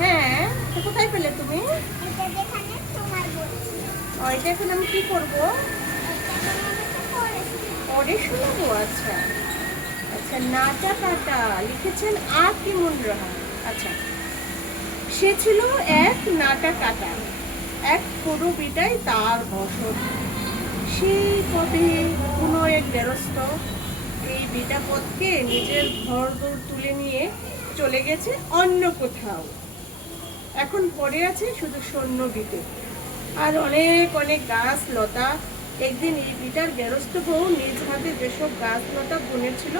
হ্যাঁ, তো কোথায় পেলে তুমি? এটা এখন আমি কি করবো? পরে শোনাবো। আচ্ছা আচ্ছা, নাটা কাটা লিখেছেন আকিমুন রাহা। আচ্ছা, সে ছিল এক নাটা কাটা, এক পুরো বিটাই তার বসত। সেই পথে কোনো এক গেরস্ত এই বিটা পথকে নিজের ঘর দৌড় তুলে নিয়ে চলে গেছে অন্য কোথাও। এখন পড়ে আছে শুধু শূন্য বিটে আর অনেক অনেক গাছ লতা। একদিন এই বিটার গেরস্ত বউ নিজ হাতে যেসব গাছ লতা বুনেছিল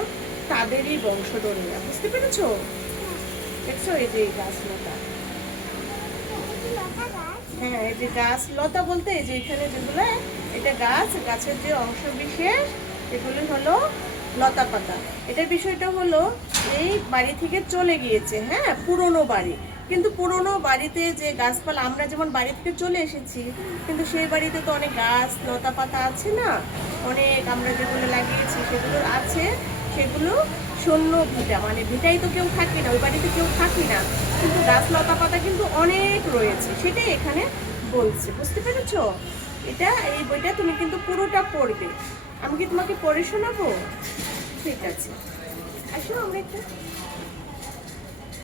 তাদেরই বংশধরীরা। বুঝতে পেরেছো? দেখছো এই যে গাছ লতা। হ্যাঁ, এই যে গাছ লতা বলতে এই যে এখানে যেগুলো, এটা গাছ, গাছের যে অংশ বিশেষ এগুলো হলো লতা পাতা। এটার বিষয়টা হলো এই বাড়ি থেকে চলে গিয়েছে, হ্যাঁ, পুরনো বাড়ি। কিন্তু পুরনো বাড়িতে যে গাছপালা, আমরা যেমন বাড়ি থেকে চলে এসেছি কিন্তু সেই বাড়িতে তো অনেক গাছ লতা পাতা আছে না, অনেক আমরা যেগুলো লাগিয়েছি সেগুলো আছে। সেগুলো শূন্য ভিটা, মানে ভিটাই তো কেউ থাকি না, ওই বাড়িতে কেউ থাকি না, কিন্তু গাছ লতা পাতা কিন্তু অনেক রয়েছে, সেটাই এখানে বলছে। বুঝতে পেরেছো? এটা এই বইটা তুমি কিন্তু পুরোটা পড়বে। আমি কি তোমাকে পড়ে শোনাবো? ঠিক আছে, আসো আমরা একটু